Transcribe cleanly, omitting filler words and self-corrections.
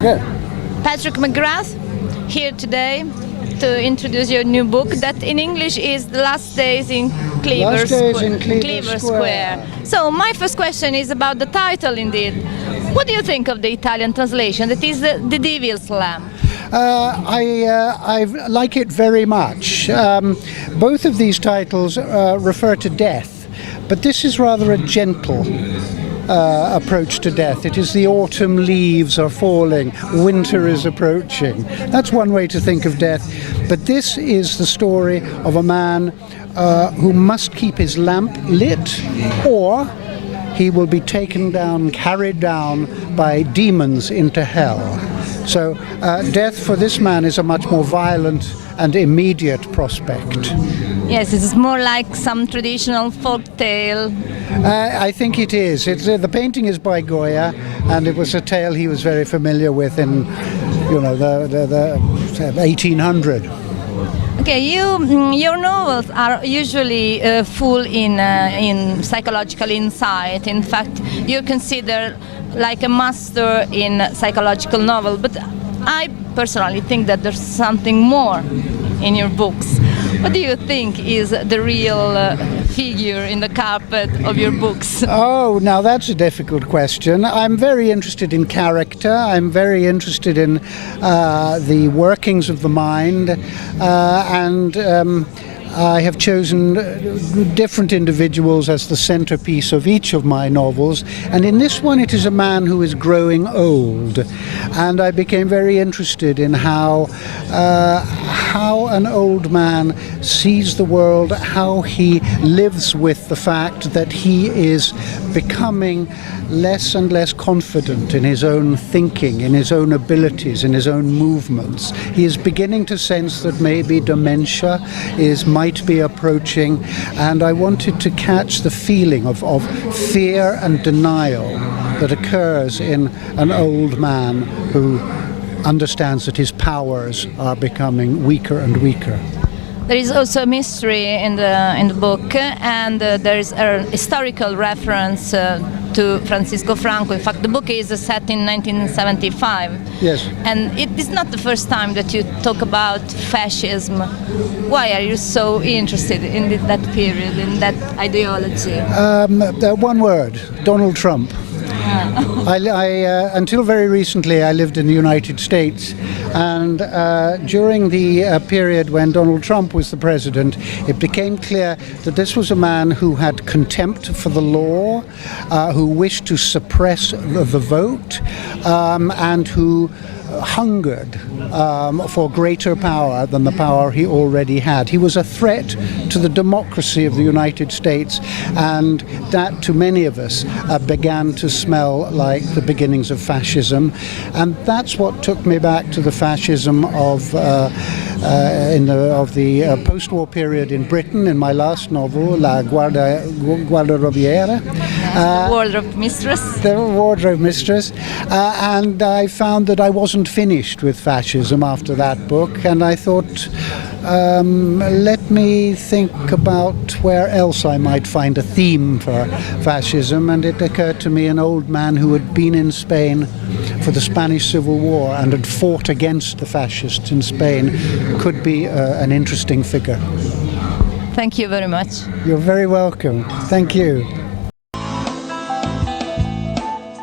Good. Patrick McGrath, here today to introduce your new book that in English is The Last Days in Cleaver Square. So my first question is about the title indeed. What do you think of the Italian translation? That is the Devil's Lamp. I like it very much. Both of these titles refer to death, but this is rather a gentle approach to death. It is the autumn leaves are falling, winter is approaching. That's one way to think of death. But this is the story of a man who must keep his lamp lit, or he will be taken down, carried down by demons into hell. So death for this man is a much more violent and immediate prospect. Yes, it's more like some traditional folk tale. I think it is. The painting is by Goya, and it was a tale he was very familiar with in, the 1800. Okay, your novels are usually full in psychological insight. In fact, you're considered like a master in psychological novel. But I personally think that there's something more in your books. What do you think is the real figure in the carpet of your books? Oh, now that's a difficult question. I'm very interested in character. I'm very interested in the workings of the mind, and I have chosen different individuals as the centerpiece of each of my novels, and in this one it is a man who is growing old, and I became very interested in how an old man sees the world, how he lives with the fact that he is becoming less and less confident in his own thinking, in his own abilities, in his own movements. He is beginning to sense that maybe dementia might be approaching, and I wanted to catch the feeling of fear and denial that occurs in an old man who understands that his powers are becoming weaker and weaker. There is also a mystery in the book, and there is a historical reference to Francisco Franco. In fact, the book is set in 1975. Yes. And it is not the first time that you talk about fascism. Why are you so interested in that period, in that ideology? One word: Donald Trump. Until very recently, I lived in the United States, and during the period when Donald Trump was the president, it became clear that this was a man who had contempt for the law, who wished to suppress the vote, and who hungered for greater power than the power he already had. He was a threat to the democracy of the United States, and that to many of us began to smell like the beginnings of fascism, and that's what took me back to the fascism of the post-war period in Britain in my last novel, La Guardarobiera. The Wardrobe Mistress. The Wardrobe Mistress. And I found that I wasn't finished with fascism after that book, and I thought, let me think about where else I might find a theme for fascism, and it occurred to me an old man who had been in Spain for the Spanish Civil War and had fought against the fascists in Spain could be an interesting figure. Thank you very much. You're very welcome. Thank you.